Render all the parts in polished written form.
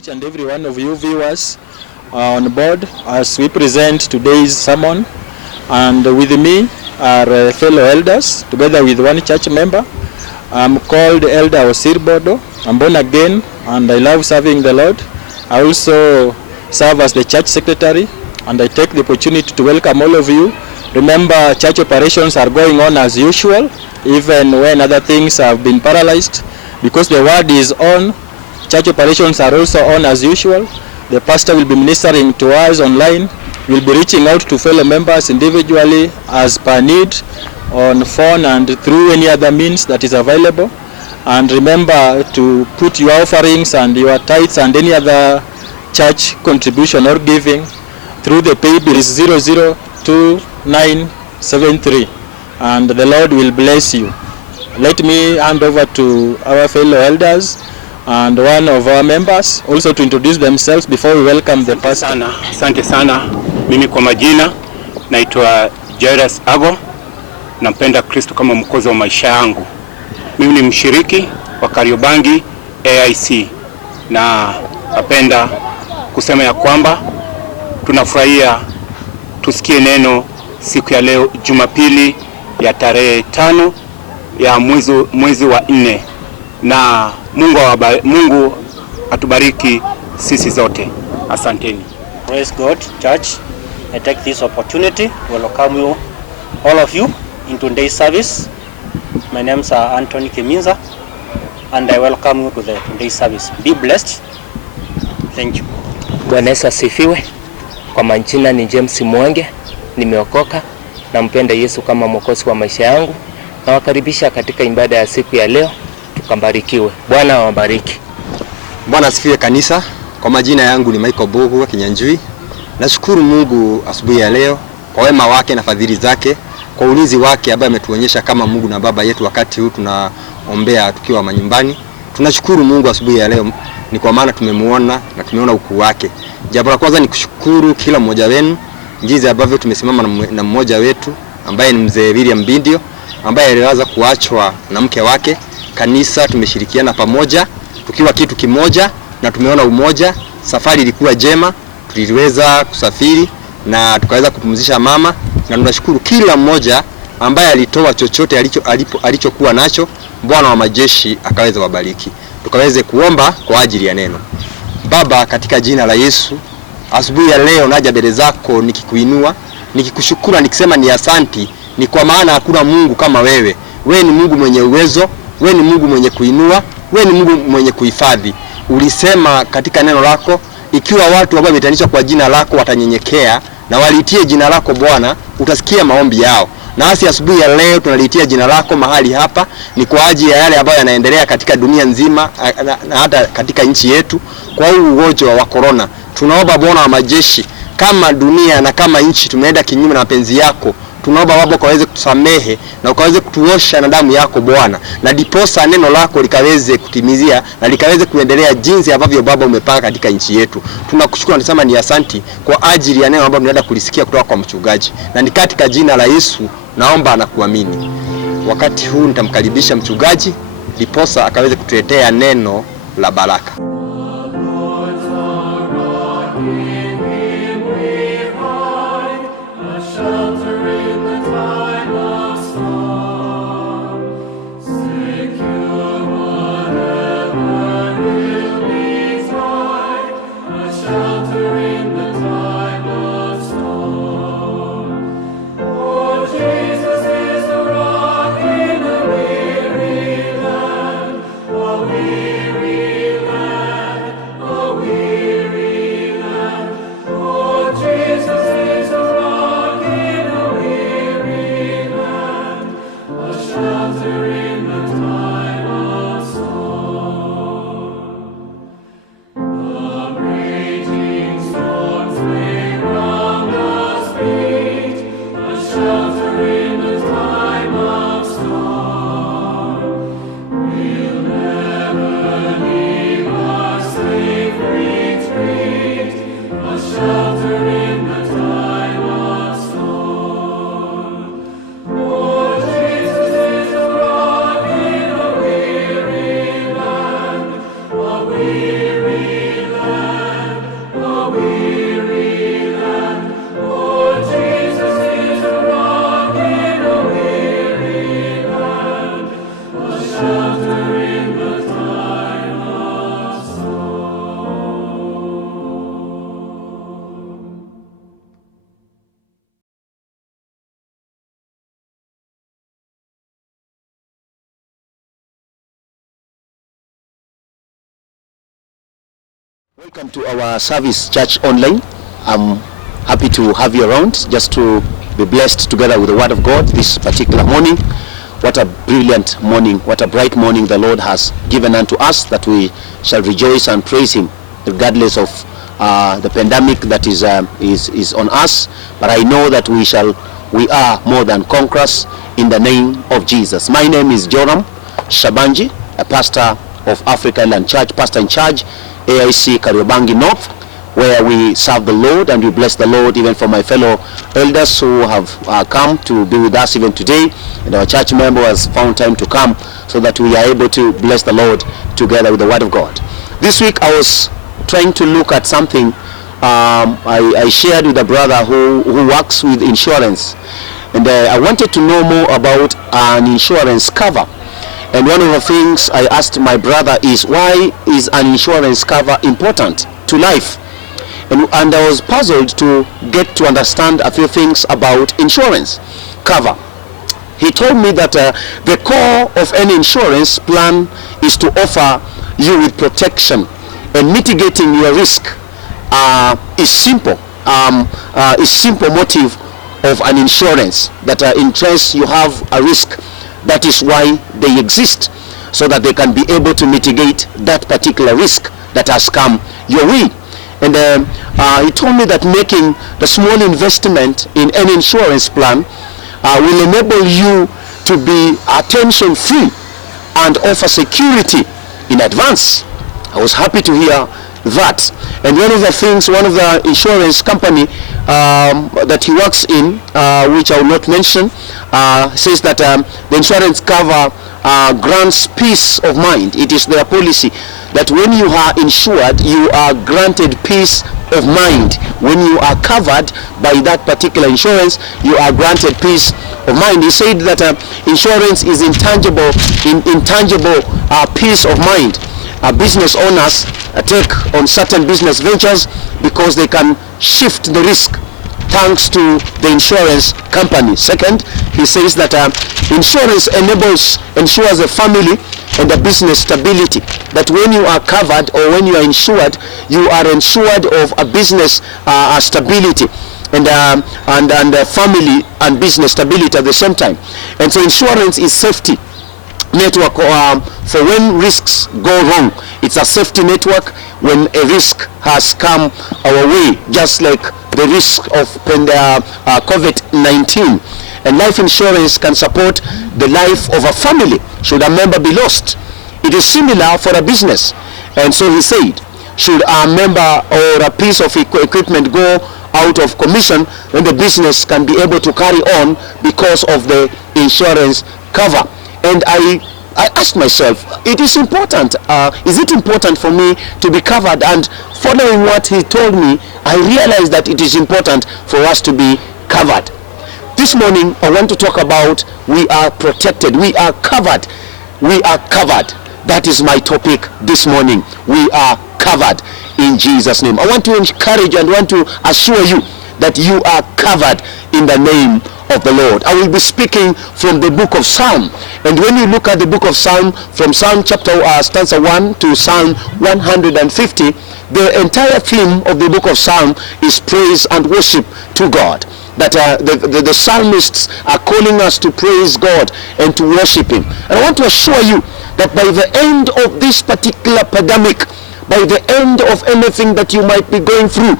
each and every one of you viewers on board as we present today's sermon. And with me are fellow elders, together with one church member. I'm called Elder Osir Bodo. I'm born again and I love serving the Lord. I also serve as the church secretary, and I take the opportunity to welcome all of you. Remember, church operations are going on as usual, even when other things have been paralyzed. Because the word is on, church operations are also on as usual. The pastor will be ministering to us online. We'll be reaching out to fellow members individually as per need, on phone and through any other means that is available. And remember to put your offerings and your tithes and any other church contribution or giving through the pay bill is 002973, and the Lord will bless you. Let me hand over to our fellow elders and one of our members also to introduce themselves before we welcome the pastor. Asante sana. Mimi kwa majina naitwa Jairus Ago. Nampenda Kristo kama mwokozi wa maisha yangu. Mimi ni mshiriki wa Kariobangi AIC, na napenda kusema ya kwamba tunafurahia tusikie neno siku ya leo, Jumapili ya tarehe 5 ya mwezi wa 4, na Mungu atubariki sisi zote. Asanteni. Praise God, church. I take this opportunity to welcome you, all of you, into today's service. My name is Anthony Kiminza, and I welcome you to today's service. Be blessed. Thank you. Bwana Yesu asifiwe. Kwa majina ni James Mwenge, nimeokoka, nampenda Yesu kama mwokozi wa maisha yangu. Na wakaribisha katika ibada ya siku ya leo, tukambarikiwe. Bwana awabariki. Bwana asifiwe kanisa. Kwa majina yangu ni Michael Bogu wa Kinyanjui. Nashukuru Mungu asubuhi ya leo kwa wema wake na fadhili zake, kwa ulinzi wake ambaye ametuonyesha kama Mungu na Baba yetu wakati huu tunaombea tukiwa manyumbani. Tunashukuru Mungu asubuhi ya leo ni kwa maana tumemuona na tumeona ukuu wake. Jambo la kwanza ni kushukuru kila mmoja wenu jinsi ambavyo tumesimama na mmoja wetu ambaye ni mzee William Bindio, ambaye aliweza kuachwa na mke wake. Kanisa tumeshirikiana pamoja tukiwa kitu kimoja na tumeona umoja. Safari ilikuwa jema, tuliweza kusafiri na tukaweza kupumzisha mama, na tunashukuru kila mmoja ambaye alitoa chochote alichokuwa nacho. Bwana wa majeshi akaweza wabariki. Tukaweze kuomba kwa ajili ya neno. Baba, katika jina la Yesu, asubuhi ya leo naja mbele zako nikikuinua, nikikushukuru, nikisema ni asanti, ni kwa maana hakuna Mungu kama wewe. Wewe ni Mungu mwenye uwezo, wewe ni Mungu mwenye kuinua, wewe ni Mungu mwenye kuhifadhi. Ulisema katika neno lako, ikiwa watu ambao wametanishwa kwa jina lako watanyenyekea na walitie jina lako Bwana, utasikia maombi yao. Nasi asubuhi ya leo tunalitia jina lako mahali hapa, ni kwa ajili ya yale ambayo yanaendelea katika dunia nzima na hata katika nchi yetu kwa huu ugonjwa wa corona. Tunaomba Bwana wa majeshi, kama dunia na kama nchi tumeenda kinyume na mapenzi yako, tunaomba Baba ukaweze kutusamehe na ukaweze kutuosha na damu yako Bwana, na diposa neno lako likaweze kutimizia na likaweze kuendelea jinsi ambavyo Baba umepanga katika nchi yetu. Tunakushukuru na tusema ni asanti kwa ajili ya neno ambalo tunaenda kulisikia kutoka kwa mchungaji, na ni katika jina la Yesu naomba na kuamini. Wakati huu nitamkaribisha mchungaji diposa akaweze kutuletea neno la baraka. Weary land. Welcome to our service, Church Online. I'm happy to have you around just to be blessed together with the Word of God this particular morning. What a brilliant morning, what a bright morning the Lord has given unto us, that we shall rejoice and praise Him regardless of the pandemic that is on us. But I know that we are more than conquerors in the name of Jesus. My name is Joram Shabanji, a pastor of Africa Inland Church, pastor in charge, AIC Kariobangi North, where we serve the Lord and we bless the Lord, even for my fellow elders who have come to be with us even today, and our church member has found time to come so that we are able to bless the Lord together with the Word of God. This week I was trying to look at something I shared with a brother who works with insurance, and I wanted to know more about an insurance cover. And one of the things I asked my brother is, why is an insurance cover important to life? And I was puzzled to get to understand a few things about insurance cover. He told me that the core of any insurance plan is to offer you with protection, and mitigating your risk is simple motive of an insurance, that in case you have a risk, that is why they exist, so that they can be able to mitigate that particular risk that has come your way. And he told me that making the small investment in any insurance plan will enable you to be attention free and offer security in advance. I was happy to hear that. And one of the insurance company that he works in, which I will not mention, says that the insurance cover grants peace of mind. It is their policy that when you are insured, you are granted peace of mind. When you are covered by that particular insurance, you are granted peace of mind. He said that insurance is intangible peace of mind. Business owners take on certain business ventures because they can shift the risk thanks to the insurance company. Second, he says that insurance ensures a family and a business stability, that when you are covered or when you are insured, you are ensured of a business stability and family and business stability at the same time. And so insurance is safety network for when risks go wrong. It's a safety network when a risk has come our way, just like the risk of COVID-19. And life insurance can support the life of a family should a member be lost. It is similar for a business. And so he said, should a member or a piece of equipment go out of commission, then the business can be able to carry on because of the insurance cover. And I asked myself, it is important. Is it important for me to be covered? And following what he told me, I realized that it is important for us to be covered. This morning, I want to talk about we are protected. We are covered. We are covered. That is my topic this morning. We are covered in Jesus' name. I want to encourage and want to assure you that you are covered in the name of the Lord. I will be speaking from the book of Psalm. And when you look at the book of Psalm, from Psalm chapter stanza 1 to Psalm 150, the entire theme of the book of Psalm is praise and worship to God. That the psalmists are calling us to praise God and to worship Him. And I want to assure you that by the end of this particular pandemic, by the end of anything that you might be going through,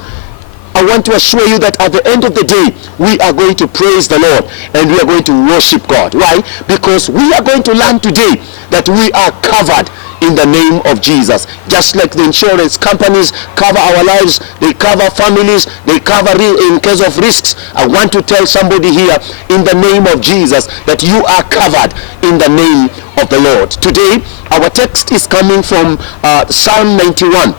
I want to assure you that at the end of the day, we are going to praise the Lord and we are going to worship God. Why? Because we are going to learn today that we are covered in the name of Jesus. Just like the insurance companies cover our lives, they cover families, they cover in case of risks. I want to tell somebody here in the name of Jesus that you are covered in the name of the Lord. Today, our text is coming from Psalm 91.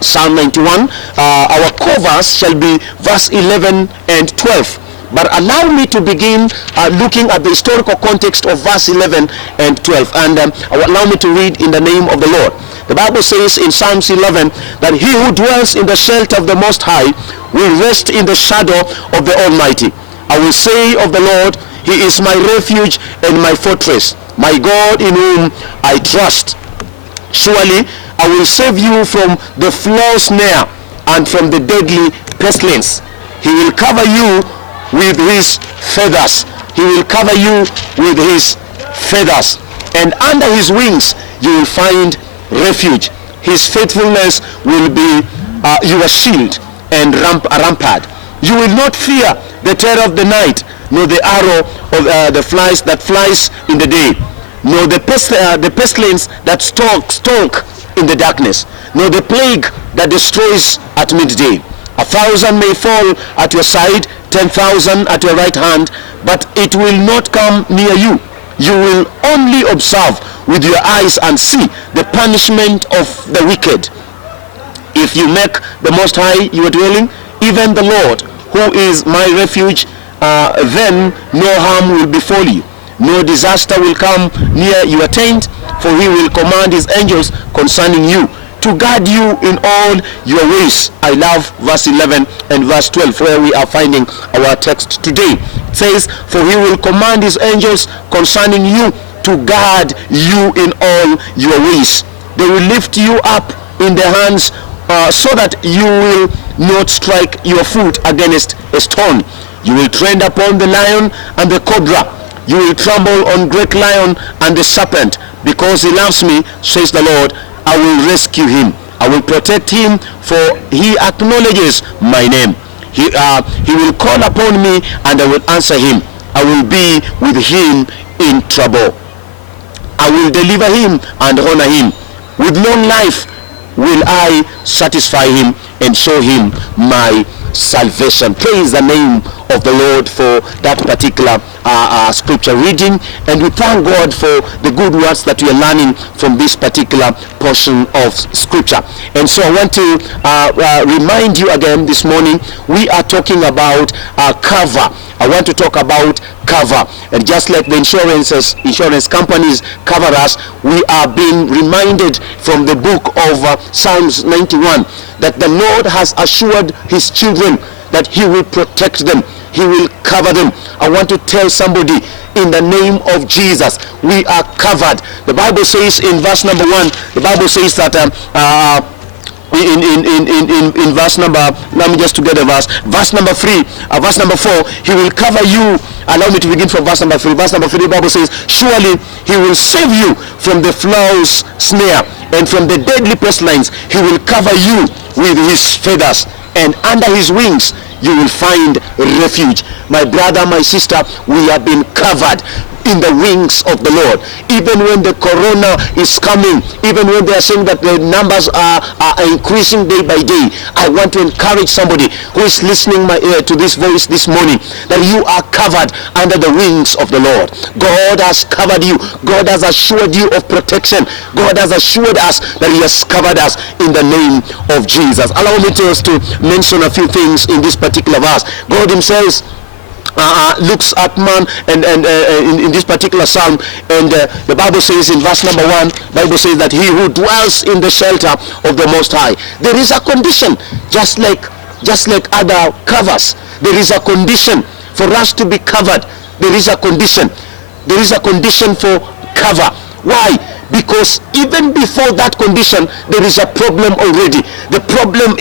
Psalm 91, our core verse shall be verse 11 and 12. But allow me to begin looking at the historical context of verse 11 and 12. And allow me to read in the name of the Lord. The Bible says in Psalms 11 that he who dwells in the shelter of the Most High will rest in the shadow of the Almighty. I will say of the Lord, He is my refuge and my fortress, my God in whom I trust. Surely I I will save you from the foul snare and from the deadly pestilence. He will cover you with his feathers. He will cover you with his feathers. And under his wings you will find refuge. His faithfulness will be your shield and rampart. You will not fear the terror of the night, nor the arrow of the flies that flies in the day, nor the pestilence that stalk in the darkness, nor the plague that destroys at midday. 1,000 may fall at your side, 10,000 at your right hand, but it will not come near you. You will only observe with your eyes and see the punishment of the wicked. If you make the Most High your dwelling, even the Lord, who is my refuge, then no harm will befall you. No disaster will come near your tent, for he will command his angels concerning you, to guard you in all your ways. I love verse 11 and verse 12, where we are finding our text today. It says, for he will command his angels concerning you, to guard you in all your ways. They will lift you up in their hands, so that you will not strike your foot against a stone. You will tread upon the lion and the cobra. You will trample on great lion and the serpent. Because he loves me, says the Lord, I will rescue him. I will protect him, for he acknowledges my name. He will call upon me, and I will answer him. I will be with him in trouble. I will deliver him and honor him. With long life will I satisfy him and show him my salvation. Praise the name of the Lord for that particular scripture reading, and we thank God for the good words that we are learning from this particular portion of scripture. And so I want to remind you again this morning, we are talking about cover. I want to talk about cover, and just like the insurance companies cover us, we are being reminded from the book of Psalms 91 that the Lord has assured his children that he will protect them, he will cover them. I want to tell somebody, in the name of Jesus, we are covered. The Bible says in verse number 1, the Bible says that in verse number, let me just together verse number 3, verse number 4, he will cover you. Allow me to begin from verse number 3. Verse number 3, the Bible says, surely he will save you from the fowl's snare and from the deadly pestilence. He will cover you with his feathers, and under his wings you will find refuge. My brother, my sister, we have been covered in the wings of the Lord. Even when the corona is coming, even when they are saying that the numbers are increasing day by day, I want to encourage somebody who is listening to this voice this morning, that you are covered under the wings of the Lord. God has covered you. God has assured you of protection. God has assured us that he has covered us in the name of Jesus. Allow me to mention a few things in this particular verse. God himself looks at man, and in this particular psalm, and the Bible says in verse number 1, Bible says that he who dwells in the shelter of the Most High. There is a condition, just like other covers. There is a condition for us to be covered. There is a condition for cover. Why? Because even before that condition, there is a problem already. The problem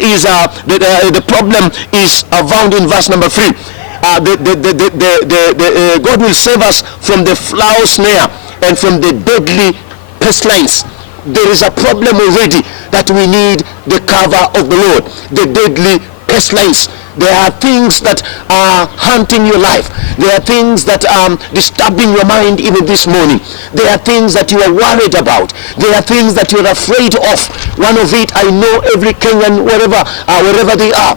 is found in verse number 3. God will save us from the foul snare and from the deadly pestilence. There is a problem already, that we need the cover of the Lord. The deadly pestilence. There are things that are haunting your life. There are things that are disturbing your mind even this morning. There are things that you are worried about. There are things that you are afraid of. One of it, I know every Kenyan, wherever they are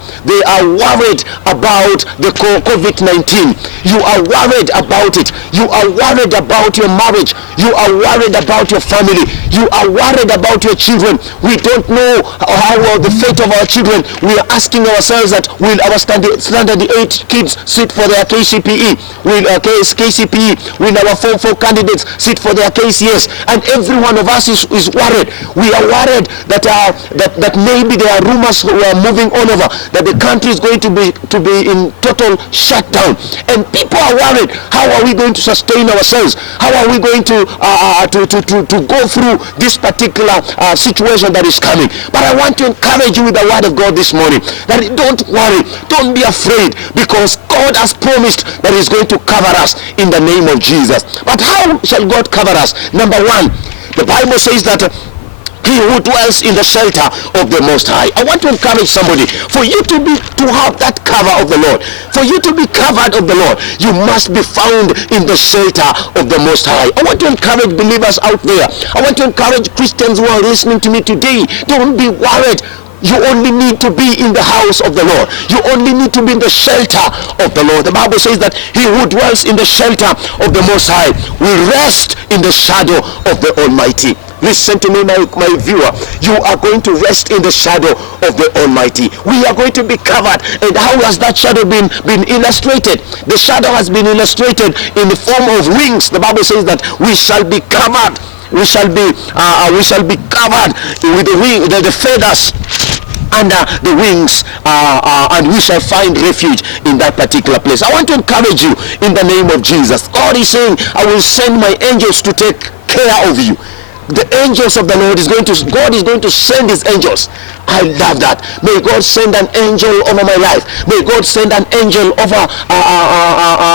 worried about the COVID-19. You are worried about it. You are worried about your marriage. You are worried about your family. You are worried about your children. We don't know how the fate of our children. We are asking ourselves that, will our standard 8 kids sit for their KCPE? Will our Form 4 candidates sit for their KCS? And every one of us is worried. We are worried that maybe there are rumors who are moving all over that the country is going to be in total shutdown, and people are worried. How are we going to sustain ourselves? How are we going to go through this particular situation that is coming? But I want to encourage you with the word of God this morning, that don't worry, don't be afraid, because God has promised that he's going to cover us in the name of Jesus. But how shall God cover us? Number one, the Bible says that he who dwells in the shelter of the Most High. I want to encourage somebody, for you to have that cover of the Lord, for you to be covered of the Lord, you must be found in the shelter of the Most High. I want to encourage believers out there. I want to encourage Christians who are listening to me today. Don't be worried. You only need to be in the house of the Lord. You only need to be in the shelter of the Lord. The Bible says that he who dwells in the shelter of the Most High will rest in the shadow of the Almighty. Listen to me, my viewer. You are going to rest in the shadow of the Almighty. We are going to be covered. And how has that shadow been illustrated? The shadow has been illustrated in the form of wings. The Bible says that we shall be covered. We shall be covered with the feathers under the wings, and we shall find refuge in that particular place. I want to encourage you in the name of Jesus. God is saying, I will send my angels to take care of you. The angels of the Lord God is going to send his angels. I love that. May God send an angel over my life. May God send an angel over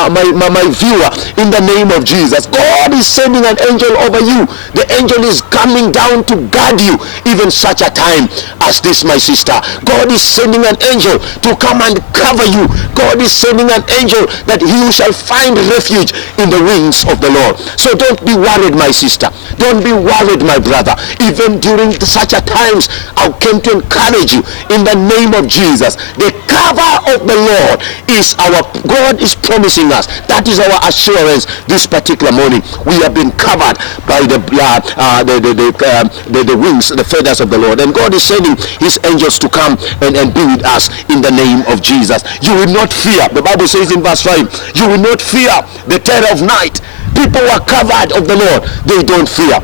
my viewer in the name of Jesus. God is sending an angel over you. The angel is coming down to guard you even such a time as this, my sister. God is sending an angel to come and cover you. God is sending an angel that you shall find refuge in the wings of the Lord. So don't be worried, my sister. Don't be worried, my brother. Even during such a times, I came to encourage you in the name of Jesus. The cover of the Lord is God is promising us. That is our assurance this particular morning. We have been covered by the wings, the feathers of the Lord, and God is sending his angels to come and be with us in the name of Jesus. You will not fear. The Bible says in verse 5, you will not fear the terror of night. People who are covered of the Lord, they don't fear.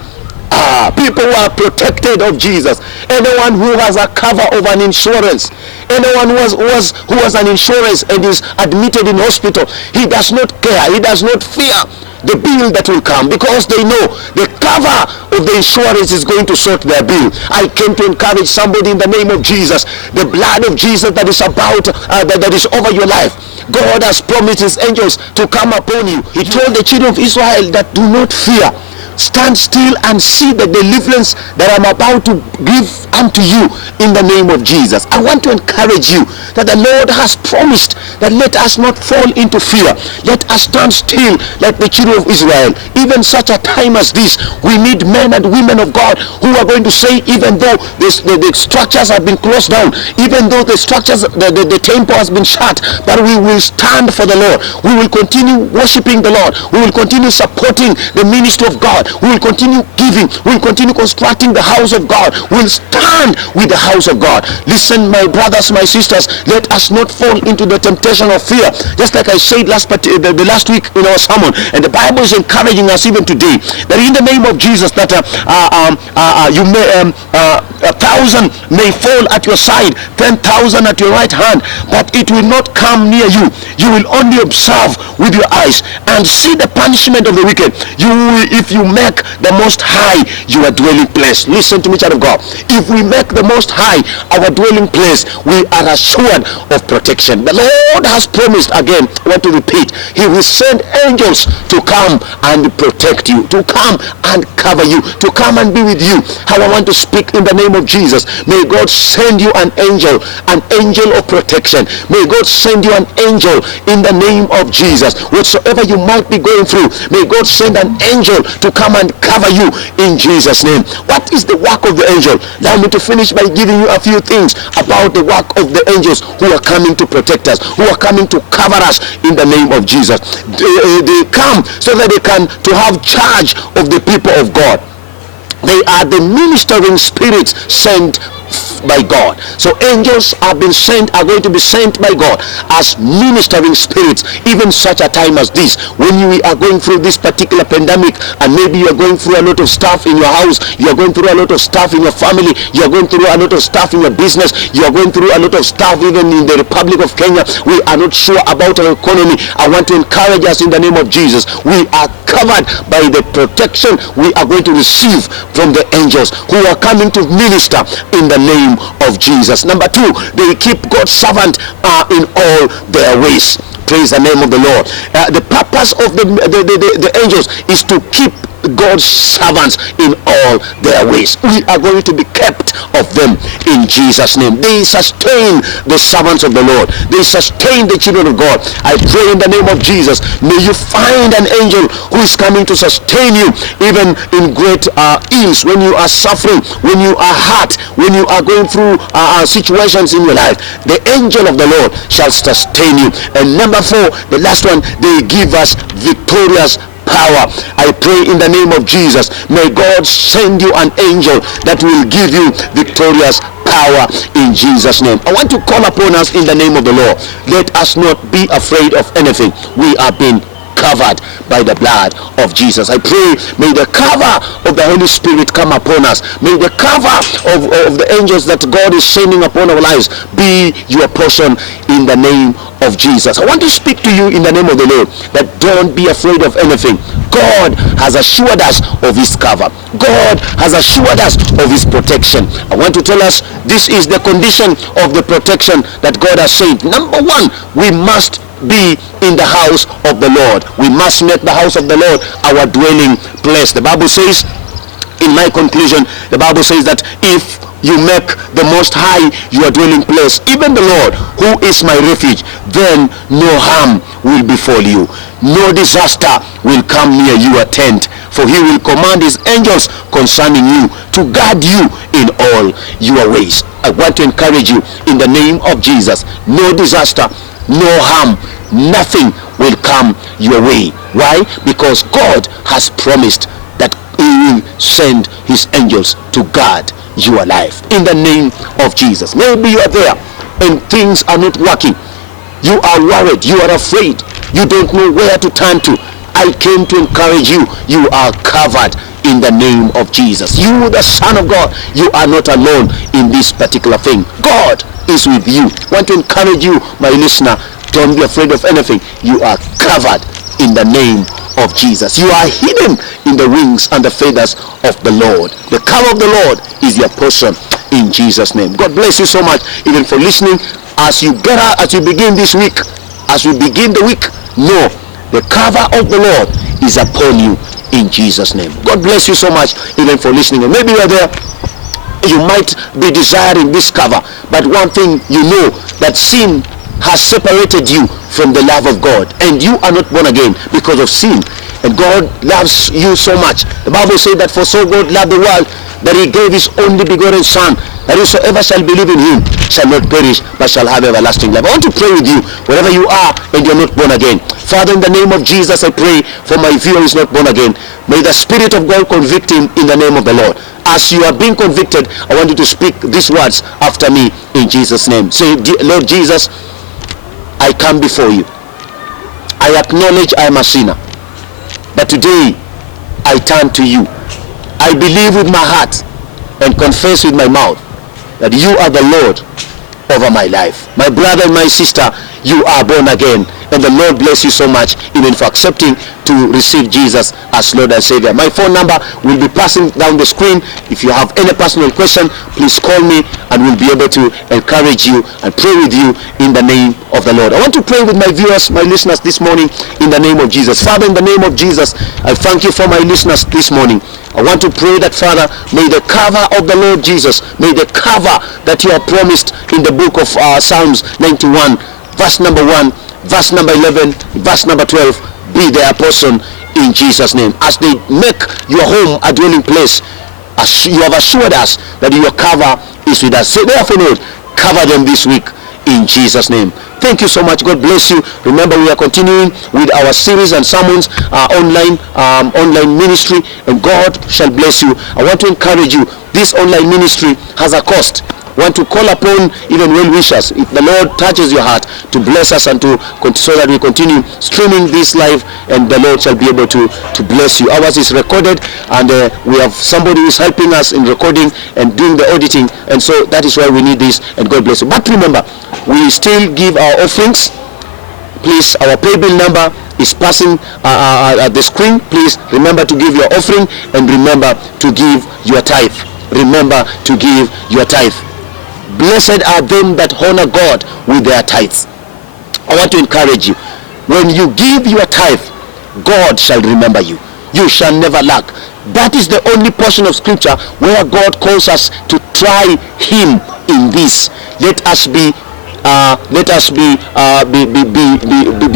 People who are protected of Jesus. Anyone who has a cover of an insurance, anyone who has an insurance and is admitted in hospital, he does not care, he does not fear the bill that will come, because they know the cover of the insurance is going to sort their bill. I came to encourage somebody in the name of Jesus. The blood of Jesus that is that is over your life. God has promised his angels to come upon you. He told the children of Israel that do not fear. Stand still and see the deliverance that I'm about to give unto you in the name of Jesus. I want to encourage you that the Lord has promised that let us not fall into fear. Let us stand still like the children of Israel. Even such a time as this, we need men and women of God who are going to say, even though the structures have been closed down, even though the structures, the temple has been shut, but we will stand for the Lord. We will continue worshiping the Lord. We will continue supporting the ministry of God. We will continue giving. We will continue constructing the house of God. We will stand with the house of God. Listen, my brothers, my sisters, let us not fall into the temptation of fear. Just like I said the last week in our sermon, and the Bible is encouraging us even today, that in the name of Jesus, that you may 1,000 may fall at your side, 10,000 at your right hand, but it will not come near you. You will only observe with your eyes and see the punishment of the wicked. If you make the Most High your dwelling place. Listen to me, child of God. If we make the Most High our dwelling place, we are assured of protection. The Lord has promised, again, I want to repeat, he will send angels to come and protect you, to come and cover you, to come and be with you. How I want to speak in the name of Jesus. May God send you an angel of protection. May God send you an angel in the name of Jesus. Whatsoever you might be going through, may God send an angel to come and cover you in Jesus' name. What is the work of the angel? Allow me to finish by giving you a few things about the work of the angels who are coming to protect us, who are coming to cover us in the name of Jesus. They come so that they can to have charge of the people of God. They are the ministering spirits sent by God. So angels are going to be sent by God as ministering spirits, even such a time as this, when you are going through this particular pandemic, and maybe you are going through a lot of stuff in your house, you are going through a lot of stuff in your family, you are going through a lot of stuff in your business, you are going through a lot of stuff even in the Republic of Kenya. We are not sure about our economy. I want to encourage us in the name of Jesus. We are covered by the protection we are going to receive from the angels who are coming to minister in the name of Jesus. Number two, they keep God's servant in all their ways. Praise the name of the Lord. The purpose of the angels is to keep God's servants in all their ways. We are going to be kept of them in Jesus' name. They sustain the servants of the Lord. They sustain the children of God. I pray in the name of Jesus, may you find an angel who is coming to sustain you even in great ills, when you are suffering, when you are hurt, when you are going through situations in your life. The angel of the Lord shall sustain you. And number four, the last one, they give us victorious power. I pray in the name of Jesus, may God send you an angel that will give you victorious power in Jesus' name. I want to call upon us in the name of the Lord. Let us not be afraid of anything. We are being covered by the blood of Jesus. I pray, may the cover of the Holy Spirit come upon us. May the cover of the angels that God is sending upon our lives be your portion in the name of Jesus. I want to speak to you in the name of the Lord, that don't be afraid of anything. God has assured us of his cover. God has assured us of his protection. I want to tell us, this is the condition of the protection that God has said. Number one, we must be in the house of the Lord. We must make the house of the Lord our dwelling place. The Bible says, in my conclusion, the Bible says that if you make the Most High your dwelling place, even the Lord, who is my refuge, then no harm will befall you. No disaster will come near your tent, for he will command his angels concerning you to guard you in all your ways. I want to encourage you in the name of Jesus. No disaster, no harm, nothing will come your way. Why? Because God has promised that he will send his angels to guard your life in the name of Jesus. Maybe you are there and things are not working. You are worried, you are afraid, you don't know where to turn to. I came to encourage you. You are covered in the name of Jesus. You, the Son of God, you are not alone in this particular thing. God is with you. I want to encourage you, my listener, don't be afraid of anything. You are covered in the name of Jesus. You are hidden in the wings and the feathers of the Lord. The cover of the Lord is your portion in Jesus' name. God bless you so much even for listening. As you begin this week, as we begin the week, know the cover of the Lord is upon you in Jesus' name. God bless you so much even for listening. And maybe you are there, you might be desiring this cover, but one thing you know, that sin has separated you from the love of God, and you are not born again because of sin. And God loves you so much. The Bible says that for so God loved the world that he gave his only begotten Son, that whosoever shall believe in him shall not perish but shall have everlasting life. I want to pray with you wherever you are and you're not born again. Father, in the name of Jesus, I pray for my viewer who is not born again. May the Spirit of God convict him in the name of the Lord. As you are being convicted, I want you to speak these words after me in Jesus' name. Say, Lord Jesus, I come before you. I acknowledge I am a sinner, but today I turn to you. I believe with my heart and confess with my mouth that you are the Lord over my life. My brother and my sister, you are born again, and the Lord bless you so much even for accepting to receive Jesus as Lord and Savior. My phone number will be passing down the screen. If you have any personal question, please call me and we'll be able to encourage you and pray with you in the name of the Lord. I want to pray with my viewers, my listeners this morning in the name of Jesus. Father, in the name of Jesus, I thank you for my listeners this morning. I want to pray that, Father, may the cover of the Lord Jesus, may the cover that you have promised in the book of Psalms 91, verse number 1, verse number 11, verse number 12, be their portion in Jesus' name. As they make your home a dwelling place, as you have assured us that your cover is with us. So therefore, Lord, cover them this week in Jesus' name. Thank you so much. God bless you. Remember, we are continuing with our series and sermons, online ministry, and God shall bless you. I want to encourage you. This online ministry has a cost. want to call upon even well-wishers. If the Lord touches your heart to bless us and to so that we continue streaming this live, and the Lord shall be able to bless you. Ours is recorded, and we have somebody who is helping us in recording and doing the auditing, and so that is why we need this, and God bless you. But remember, we still give our offerings. Please, our pay bill number is passing at the screen. Please remember to give your offering, and remember to give your tithe. Remember to give your tithe. Blessed are them that honor God with their tithes. I want to encourage you. When you give your tithe, God shall remember you. You shall never lack. That is the only portion of scripture where God calls us to try him in this. Let us be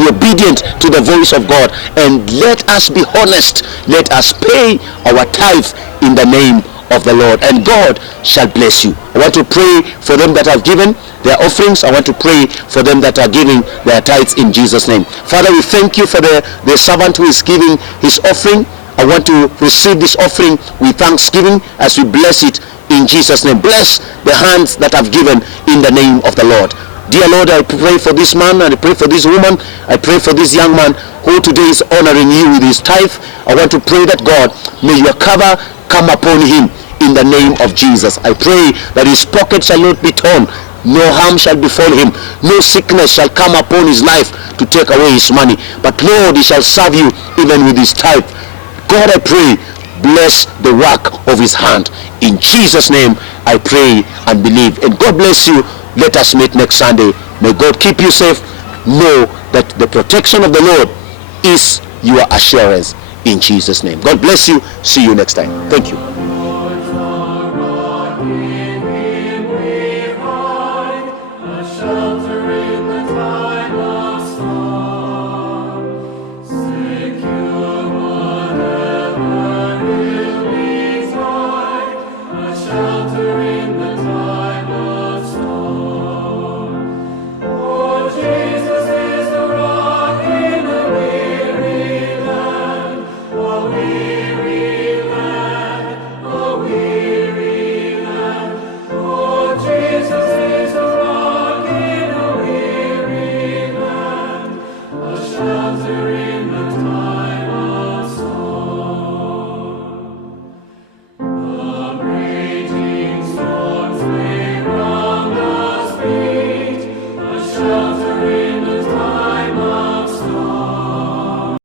obedient to the voice of God, and let us be honest. Let us pay our tithe in the name of the Lord, and God shall bless you. I want to pray for them that have given their offerings. I want to pray for them that are giving their tithes in Jesus' name. Father, we thank you for the servant who is giving his offering. I want to receive this offering with thanksgiving as we bless it in Jesus' name. Bless the hands that have given in the name of the Lord. Dear Lord, I pray for this man, and I pray for this woman. I pray for this young man who today is honoring you with his tithe. I want to pray that, God, may your cover come upon him in the name of Jesus. I pray that his pocket shall not be torn. No harm shall befall him. No sickness shall come upon his life to take away his money. But Lord, he shall serve you even with his tithe. God, I pray, bless the work of his hand. In Jesus' name, I pray and believe. And God bless you. Let us meet next Sunday. May God keep you safe. Know that the protection of the Lord is your assurance in Jesus' name. God bless you. See you next time. Thank you.